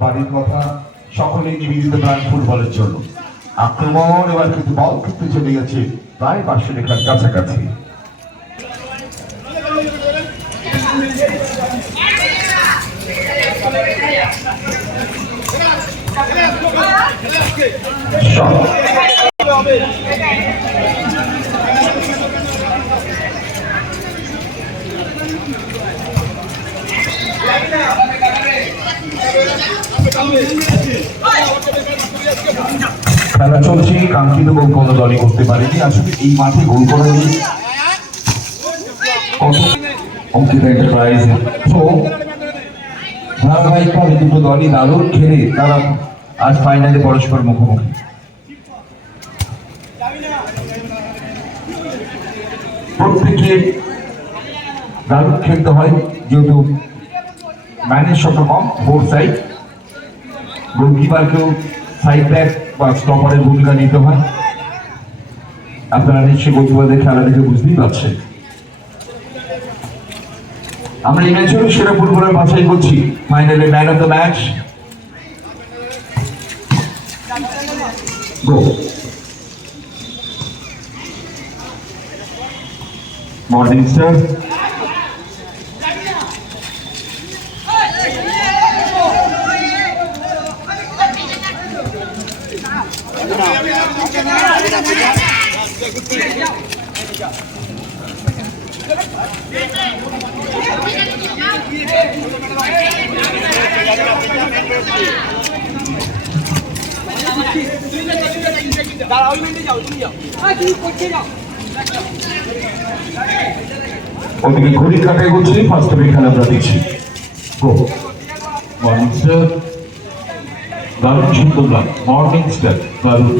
বাড়ির কথা সকলেই নিবেদিত প্রাণ ফুটবলের জন্য। আক্রমণ এবার কিন্তু বল কিন্তু চলে গেছে প্রায় 500 রেখার কাছাকাছি। খেলা চলছে, কাঙ্ক্ষিত গোল কোনো দলই করতে পারেনি। আসলে এই মাঠে গোল করা নিয়ে অঙ্কিত এন্টারপ্রাইজ তো ধারাবাহিকভাবে দুটো দলই দারুণ খেলে তারা আজ ফাইনালে পরস্পর মুখোমুখি। প্রত্যেকে দারুণ খেলতে হয়, যেহেতু ম্যানের সংখ্যা কম, 4 সাইড, গোলকিপারকেও সাইড ব্যাক বা স্টপারের ভূমিকা নিতে হয়। আপনারা নিশ্চয়ই গোলকিপারদের খেলা দেখে বুঝতেই পারছেন। আমরা এই ম্যাচেও সেরা ফুটবলার বাছাই করছি, ফাইনালে man of the match morning star. ওদিকে ঘড়ি কাটায় করছি, ফার্স্ট হাফে খেলা আমরা দেখছি। মর্নিং স্টার দারুণ সুন্দর, মর্নিং স্টার দারুণ।